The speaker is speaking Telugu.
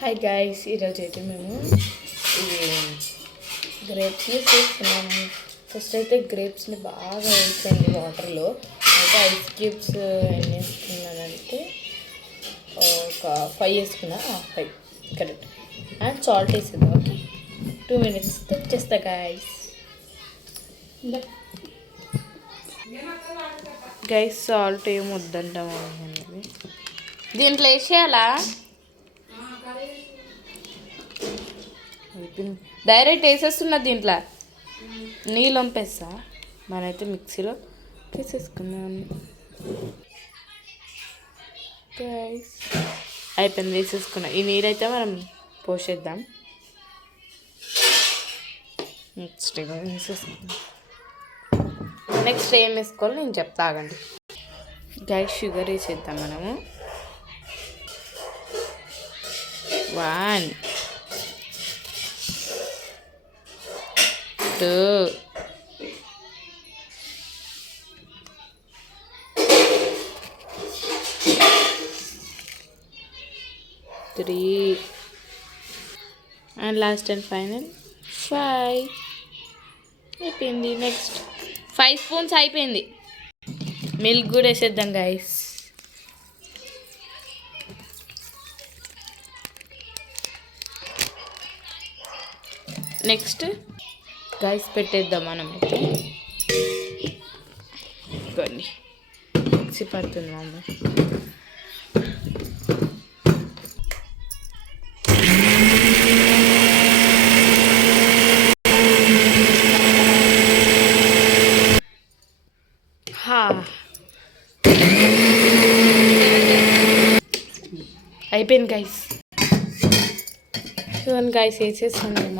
హాయ్ గైస్, ఈరోజు అయితే మేము ఈ గ్రేప్స్ని చేస్తున్నాము. ఫస్ట్ అయితే గ్రేప్స్ని బాగా వేసాను వాటర్లో. అయితే ఐస్ క్యూబ్స్ ఎన్ని వేసుకున్నానంటే ఒక 5 వేసుకున్నా, 5 కరెక్ట్. అండ్ సాల్ట్ వేసేద్దాం. ఓకే, 2 minutes తెచ్చేస్తా గైస్. గైస్ సాల్ట్ ఏం వద్దంటాము అనేది దీంట్లో వేసేయాలా? డైరెక్ట్ వేసేస్తున్నా, దీంట్లో నీళ్ళు వంపేస్తా. మనైతే మిక్సీలో వేసేసుకున్నాను. అయిపోయింది, వేసేసుకున్నా. ఈ నీరైతే మనం పోసేద్దాం. నెక్స్ట్ వేసేసుకున్నాం. నెక్స్ట్ ఏం వేసుకోవాలో నేను చెప్తా, ఆగండి. గైస్ షుగర్ వేసేద్దాం మనము. 1 2 3 అండ్ లాస్ట్ అండ్ ఫైనల్ 5 అయిపోయింది. నెక్స్ట్ 5 స్పూన్స్ అయిపోయింది. మిల్క్ కూడా వేసేద్దాం గైస్. నెక్స్ట్ గైస్ పెట్టేద్దాం మనం. అయితే కొన్ని మిక్సీ పడుతుంది మమ్మీ. అయిపోయింది గైస్. చూడండి గైస్, వేసేసాను